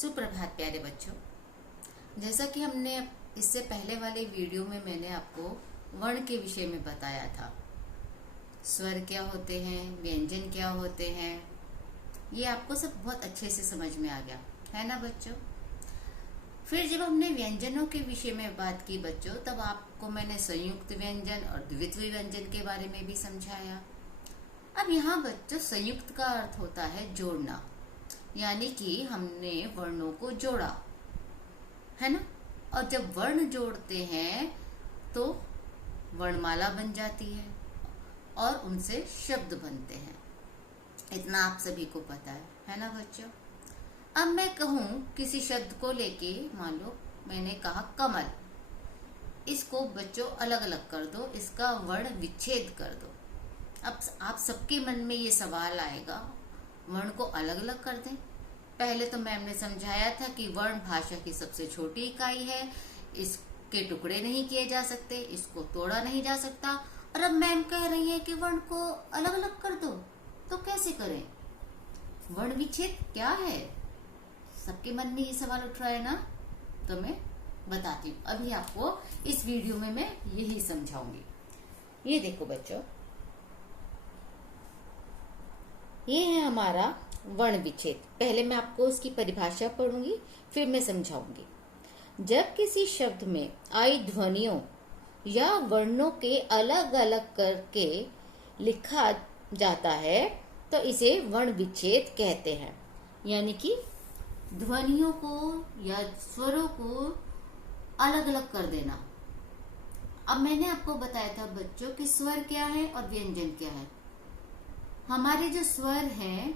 सुप्रभात प्यारे बच्चों। जैसा कि हमने इससे पहले वाले वीडियो में मैंने आपको वर्ण के विषय में बताया था, स्वर क्या होते हैं, व्यंजन क्या होते हैं, ये आपको सब बहुत अच्छे से समझ में आ गया है ना बच्चों। फिर जब हमने व्यंजनों के विषय में बात की बच्चों, तब आपको मैंने संयुक्त व्यंजन और द्वित्वीय व्यंजन के बारे में भी समझाया। अब यहाँ बच्चों संयुक्त का अर्थ होता है जोड़ना, यानी कि हमने वर्णों को जोड़ा है ना। और जब वर्ण जोड़ते हैं तो वर्णमाला बन जाती है और उनसे शब्द बनते हैं। इतना आप सभी को पता है ना बच्चों। अब मैं कहूं किसी शब्द को लेके, मान लो मैंने कहा कमल, इसको बच्चों अलग अलग कर दो, इसका वर्ण विच्छेद कर दो। अब आप सबके मन में ये सवाल आएगा, वर्ण को अलग अलग कर दें। पहले तो मैम ने समझाया था कि वर्ण भाषा की सबसे छोटी इकाई है, इसके टुकड़े नहीं किए जा सकते, इसको तोड़ा नहीं जा सकता। और अब मैम कह रही है कि वर्ण को अलग अलग कर दो, तो कैसे करें? वर्ण विच्छेद क्या है? सबके मन में ये सवाल उठ रहा है ना, तो मैं बताती हूँ। अभी आपको इस वीडियो में मैं यही समझाऊंगी। ये देखो बच्चों, ये है हमारा वर्ण विच्छेद। पहले मैं आपको उसकी परिभाषा पढ़ूंगी, फिर मैं समझाऊंगी। जब किसी शब्द में आई ध्वनियों या वर्णों के अलग अलग करके लिखा जाता है तो इसे वर्ण विच्छेद कहते हैं। यानी कि ध्वनियों को या स्वरों को अलग अलग कर देना। अब मैंने आपको बताया था बच्चों कि स्वर क्या है और व्यंजन क्या है। हमारे जो स्वर हैं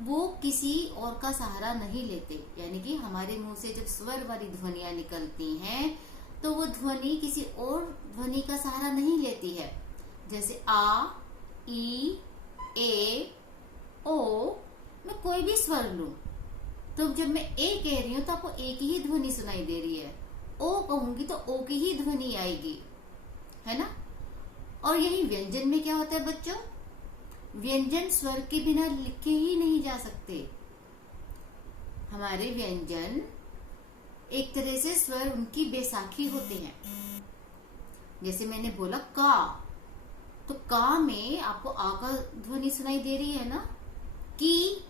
वो किसी और का सहारा नहीं लेते, यानी कि हमारे मुंह से जब स्वर वाली ध्वनियां निकलती हैं तो वो ध्वनि किसी और ध्वनि का सहारा नहीं लेती है। जैसे आ, ई, ए, ओ, मैं कोई भी स्वर लूं तो जब मैं ए कह रही हूं तो आपको ए की ही ध्वनि सुनाई दे रही है, ओ कहूंगी तो ओ की ही ध्वनि आएगी, है ना। और यही व्यंजन में क्या होता है बच्चों, व्यंजन स्वर के बिना लिखे ही नहीं जा सकते। हमारे व्यंजन एक तरह से स्वर उनकी बैसाखी होते हैं। जैसे मैंने बोला का, तो का में आपको आ का ध्वनि सुनाई दे रही है ना। की,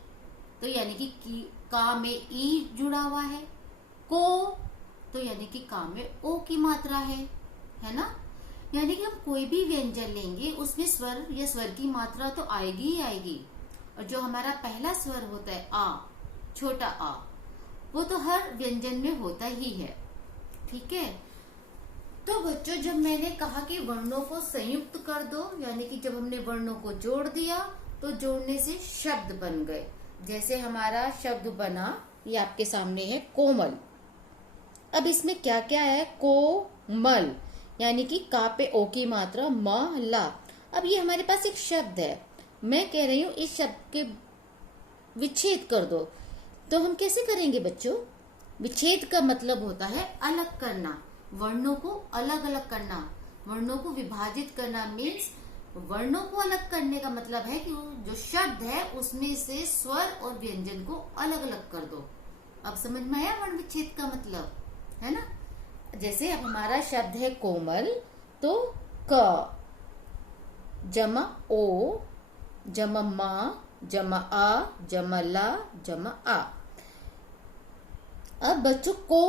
तो यानी कि का में ई जुड़ा हुआ है। को, तो यानी कि का में ओ की मात्रा है ना। यानी कि हम कोई भी व्यंजन लेंगे उसमें स्वर या स्वर की मात्रा तो आएगी ही आएगी। और जो हमारा पहला स्वर होता है आ, छोटा आ, वो तो हर व्यंजन में होता ही है, ठीक है। तो बच्चों, जब मैंने कहा कि वर्णों को संयुक्त कर दो, यानी कि जब हमने वर्णों को जोड़ दिया तो जोड़ने से शब्द बन गए। जैसे हमारा शब्द बना, ये आपके सामने है कोमल। अब इसमें क्या क्या है, कोमल यानी कि का पे ओ की मात्रा, म, ला। अब ये हमारे पास एक शब्द है, मैं कह रही हूं इस शब्द के विच्छेद कर दो। तो हम कैसे करेंगे बच्चों? विच्छेद का मतलब होता है अलग करना, वर्णों को अलग अलग करना, वर्णों को विभाजित करना। मीन्स वर्णों को अलग करने का मतलब है कि जो शब्द है उसमें से स्वर और व्यंजन को अलग अलग कर दो। अब समझ में आया वर्ण विच्छेद का मतलब, है ना। जैसे अब हमारा शब्द है कोमल, तो क जमा ओ जमा मा जमा आ जमा ला जमा आ। अब बच्चों को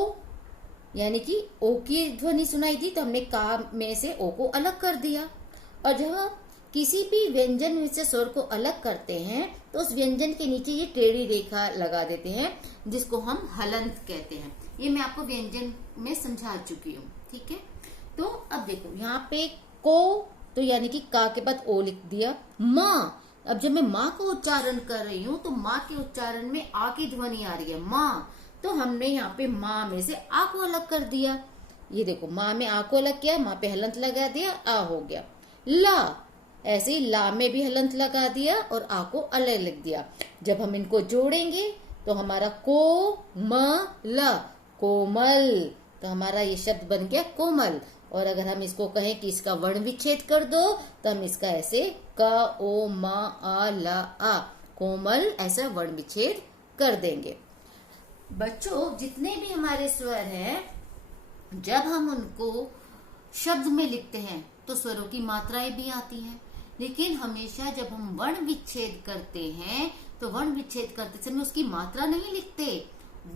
यानी कि ओ की ध्वनि सुनाई दी तो हमने का में से ओ को अलग कर दिया। और जब किसी भी व्यंजन में से स्वर को अलग करते हैं तो उस व्यंजन के नीचे ये टेढ़ी रेखा लगा देते हैं, जिसको हम हलंत कहते हैं। ये मैं आपको व्यंजन में समझा चुकी हूँ, ठीक है। तो अब देखो यहाँ पे को, तो यानी कि का के बाद ओ लिख दिया। माँ, अब जब मैं माँ का उच्चारण कर रही हूँ तो माँ के उच्चारण में आ की ध्वनि आ रही है, माँ, तो हमने यहाँ पे माँ में से आ को अलग कर दिया। ये देखो, माँ में आ को अलग किया, माँ पे हलंत लगा दिया, आ हो गया। ला, ऐसे ही ला में भी हलंत लगा दिया और आ को अलग लिख दिया। जब हम इनको जोड़ेंगे तो हमारा को म ल, कोमल, तो हमारा ये शब्द बन गया कोमल। और अगर हम इसको कहें कि इसका वर्ण विच्छेद कर दो तो हम इसका ऐसे क, ओ, म, आ, ला, आ, कोमल, ऐसा वर्ण विच्छेद कर देंगे। बच्चों, जितने भी हमारे स्वर हैं, जब हम उनको शब्द में लिखते हैं तो स्वरों की मात्राएं भी आती हैं, लेकिन हमेशा जब हम वर्ण विच्छेद करते हैं तो वर्ण विच्छेद करते समय उसकी मात्रा नहीं लिखते,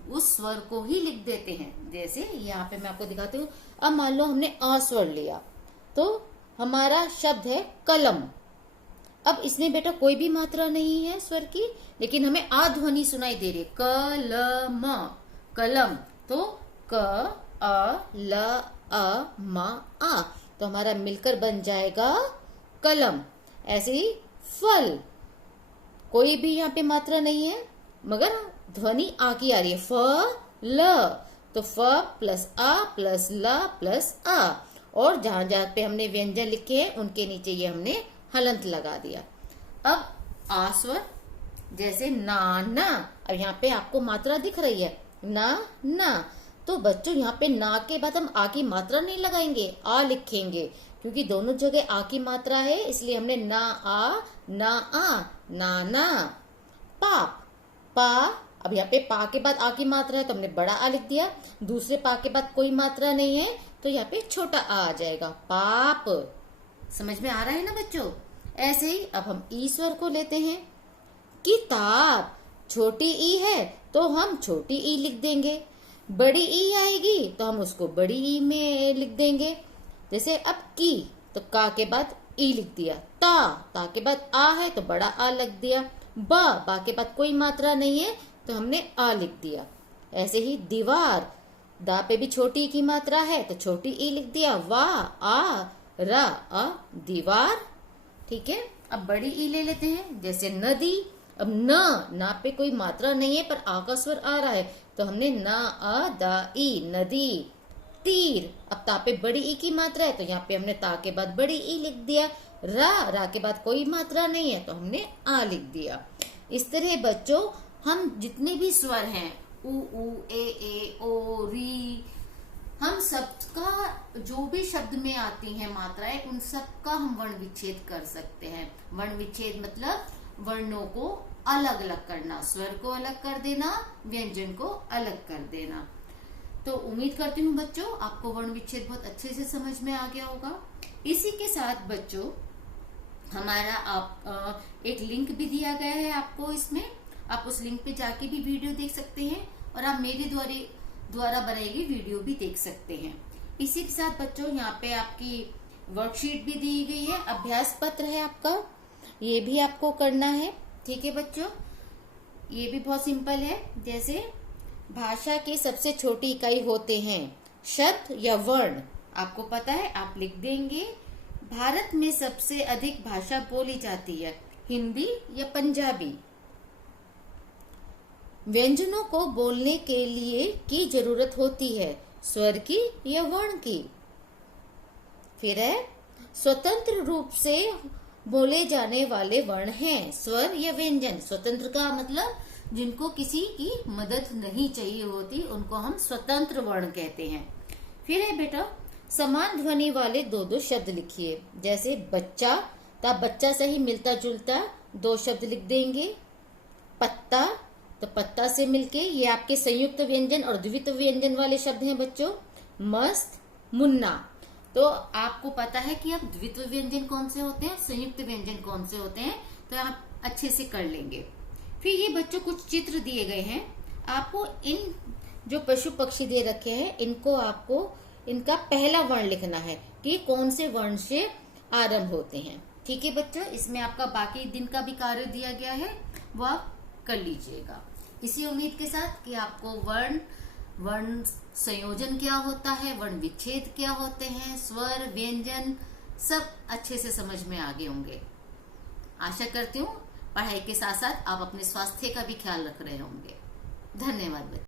उस स्वर को ही लिख देते हैं। जैसे यहाँ पे मैं आपको दिखाती हूँ। अब मान लो हमने अ स्वर लिया तो हमारा शब्द है कलम। अब इसमें बेटा कोई भी मात्रा नहीं है स्वर की, लेकिन हमें आ ध्वनि सुनाई दे रही है, कलम कलम। तो क अ ल अ म आ, तो हमारा मिलकर बन जाएगा कलम। ऐसे ही फल, कोई भी यहाँ पे मात्रा नहीं है मगर ध्वनि आ की आ रही है, फ ल। तो फ प्लस आ प्लस ल प्लस आ, और जहां जहां पे हमने व्यंजन लिखे हैं उनके नीचे ये हमने हलंत लगा दिया। अब आ स्वर, जैसे ना ना। अब यहाँ पे आपको मात्रा दिख रही है, ना ना। तो बच्चों यहाँ पे ना के बाद हम आ की मात्रा नहीं लगाएंगे, आ लिखेंगे, क्योंकि दोनों जगह आ की मात्रा है, इसलिए हमने ना आ ना आ, नाना। पाप, पा। अब यहाँ पे पा के बाद आ की मात्रा है तो हमने बड़ा आ लिख दिया। दूसरे पा के बाद कोई मात्रा नहीं है तो यहाँ पे छोटा आ जाएगा, पाप। समझ में आ रहा है ना बच्चों? ऐसे ही अब हम ई स्वर को लेते हैं। किताब, छोटी ई है तो हम छोटी ई लिख देंगे, बड़ी ई आएगी तो हम उसको बड़ी ई में लिख देंगे। जैसे अब की, तो का के बाद ई लिख दिया, ता के बाद आ है तो बड़ा आ लिख दिया, बा के बाद कोई मात्रा नहीं है तो हमने आ लिख दिया। ऐसे ही दीवार, दा पे भी छोटी की मात्रा है तो छोटी ई लिख दिया, वा आ रा आ दीवार। ठीक है, अब बड़ी ई ले लेते हैं। जैसे नदी, अब ना पे कोई मात्रा नहीं है पर आ का स्वर आ रहा है तो हमने ना आ दा ई नदी। तीर, अब ता पे बड़ी ई की मात्रा है तो यहाँ पे हमने ता के बाद बड़ी ई लिख दिया। रा के बाद कोई मात्रा नहीं है तो हमने आ लिख दिया। इस तरह बच्चों हम जितने भी स्वर हैं, उ ए ओ री, हम सबका जो भी शब्द में आती हैं मात्राएं, उन सबका हम वर्ण विच्छेद कर सकते हैं। वर्ण विच्छेद मतलब वर्णों को अलग अलग करना, स्वर को अलग कर देना, व्यंजन को अलग कर देना। तो उम्मीद करती हूँ बच्चों आपको वर्ण विच्छेद बहुत अच्छे से समझ में आ गया होगा। इसी के साथ बच्चों हमारा एक लिंक भी दिया गया है आपको, इसमें आप उस लिंक पे जाके भी वीडियो देख सकते हैं और आप मेरे द्वारा बनाई गई वीडियो भी देख सकते हैं। इसी के साथ बच्चों यहाँ पे आपकी वर्कशीट भी दी गई है, अभ्यास पत्र है आपका, ये भी आपको करना है। ठीक है बच्चों, ये भी बहुत सिंपल है। जैसे भाषा की सबसे छोटी इकाई होते हैं शब्द या वर्ण, आपको पता है, आप लिख देंगे। भारत में सबसे अधिक भाषा बोली जाती है, हिंदी या पंजाबी। व्यंजनों को बोलने के लिए की जरूरत होती है, स्वर की या वर्ण की। फिर है स्वतंत्र रूप से बोले जाने वाले वर्ण हैं, स्वर या व्यंजन। स्वतंत्र का मतलब जिनको किसी की मदद नहीं चाहिए होती, उनको हम स्वतंत्र वर्ण कहते हैं। फिर है बेटा समान ध्वनि वाले दो दो शब्द लिखिए। जैसे बच्चा, तो बच्चा से ही मिलता जुलता दो शब्द लिख देंगे। पत्ता, तो पत्ता से मिलके ये आपके संयुक्त व्यंजन और द्वित्व व्यंजन वाले शब्द हैं बच्चों। मस्त, मुन्ना, तो आपको पता है कि अब द्वित्व व्यंजन कौन से होते हैं, संयुक्त व्यंजन कौन से होते हैं, तो आप अच्छे से कर लेंगे। फिर ये बच्चों कुछ चित्र दिए गए हैं, आपको इन जो पशु पक्षी दे रखे हैं इनको आपको इनका पहला वर्ण लिखना है कि कौन से वर्ण से आरंभ होते हैं। ठीक है बच्चों, इसमें आपका बाकी दिन का भी कार्य दिया गया है, वो आप कर लीजिएगा। इसी उम्मीद के साथ कि आपको वर्ण संयोजन क्या होता है, वर्ण विच्छेद क्या होते हैं, स्वर व्यंजन सब अच्छे से समझ में आ गए होंगे। आशा करती हूँ पढ़ाई के साथ साथ आप अपने स्वास्थ्य का भी ख्याल रख रहे होंगे। धन्यवाद।